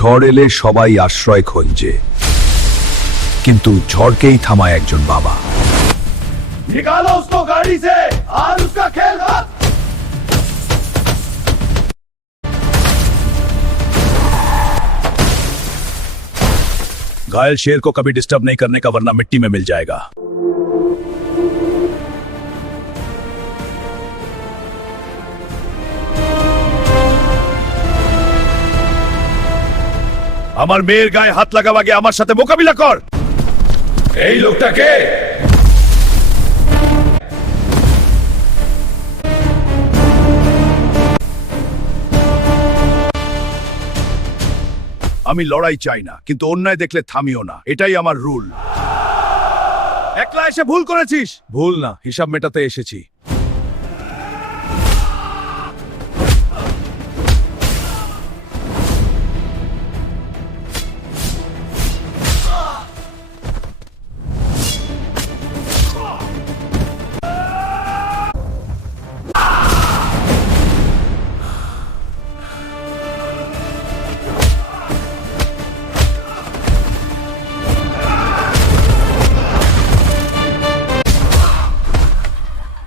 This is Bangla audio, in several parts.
ঝড় এলে সবাই আশ্রয় খোঁজে, কিন্তু ঝড়কেই থামায় একজন বাবা। निकालो उसको गाड़ी से, आज उसका खेल खत्म। घायल शेर को कभी डिस्टर्ब नहीं करने का, वरना मिट्टी में मिल जाएगा। আমার মেয়ের গায়ে হাত লাগাবা গে, আমার সাথে মোকাবিলা কর। এই লোকটাকে আমি লড়াই চাই না, কিন্তু অন্যায় দেখলে থামিও না, এটাই আমার রুল। একলা এসে ভুল করেছিস। ভুল না, হিসাব মেটাতে এসেছি।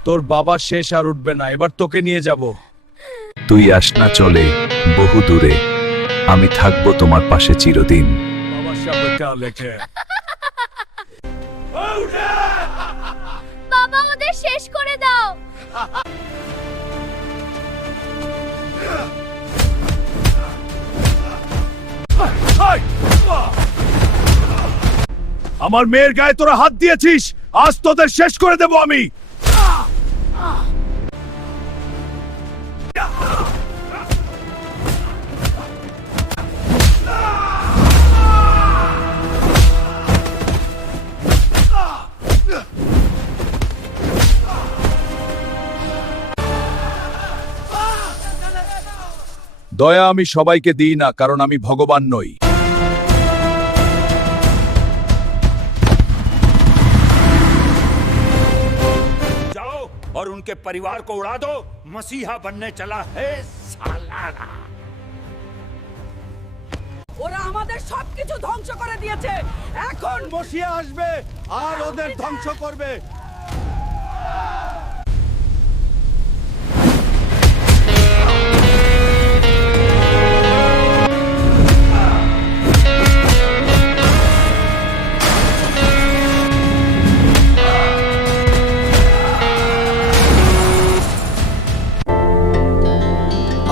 তোর বাবা শেষ আর উঠবে না, এবার তোকে নিয়ে যাব। তুই আস না চলে বহু দূরে, আমি থাকবো তোমার পাশে চিরদিন। বাবা ওদের শেষ করে দাও। আমার মেয়ের গায়ে তোরা হাত দিয়েছিস, আজ তোদের শেষ করে দেব আমি। দয়া আমি সবাইকে দিই না, কারণ আমি ভগবান নই। जाओ और उनके परिवार को उड़ा दो, मसीहा बनने चला है साला। ওরা আমাদের সবকিছু ধ্বংস করে দিয়েছে, এখন মসিয়া আসবে আর ওদের ধ্বংস করবে।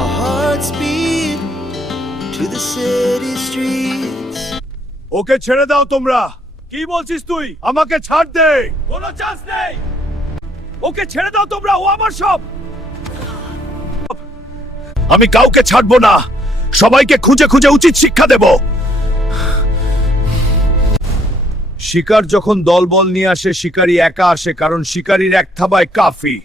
Our hearts beat to the city streets. ওকে ছেড়ে দাও তোমরা। কি বলছিস তুই? আমাকে ছাড় দে। কোনো চান্স নেই। ওকে ছেড়ে দাও তোমরা, ও আমার সব। আমি কাউকে ছাড়বো না, সবাইকে খুঁজে খুঁজে উচিত শিক্ষা দেব। শিকার যখন দলবল নিয়ে আসে, শিকারী একা আসে, কারণ শিকারীর এক থাবায় কাফি।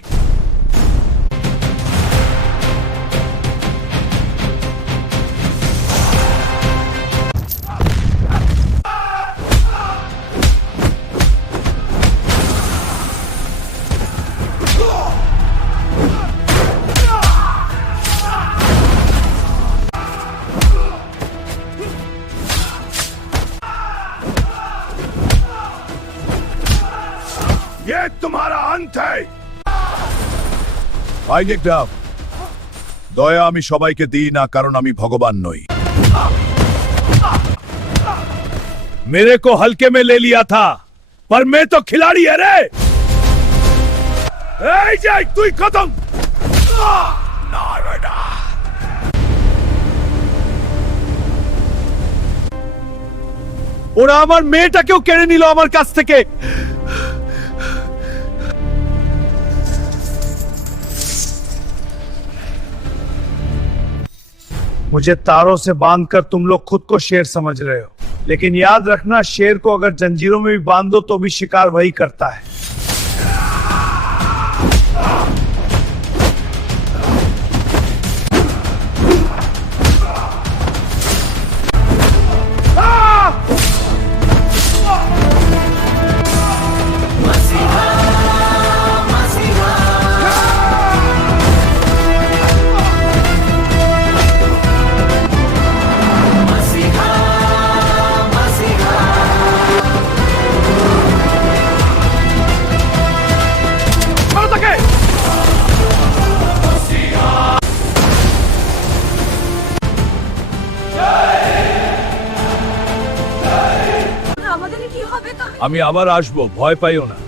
ये तुम्हारा अंत है। ভাই দেখলাম, দয়া আমি সবাইকে দিই না, কারণ আমি ভগবান নই। मेरे को हल्के में ले लिया था, पर मैं तो खिलाड़ी है रे। এই যে তুই খতম। না বেটা, ওরা আমার মেয়েটাকেও কেড়ে নিল আমার কাছ থেকে। मुझे तारों से बांधकर तुम लोग खुद को शेर समझ रहे हो, लेकिन याद रखना, शेर को अगर जंजीरों में भी बांध दो तो भी शिकार वही करता है। আমি আবার আসবো, ভয় পাইও না।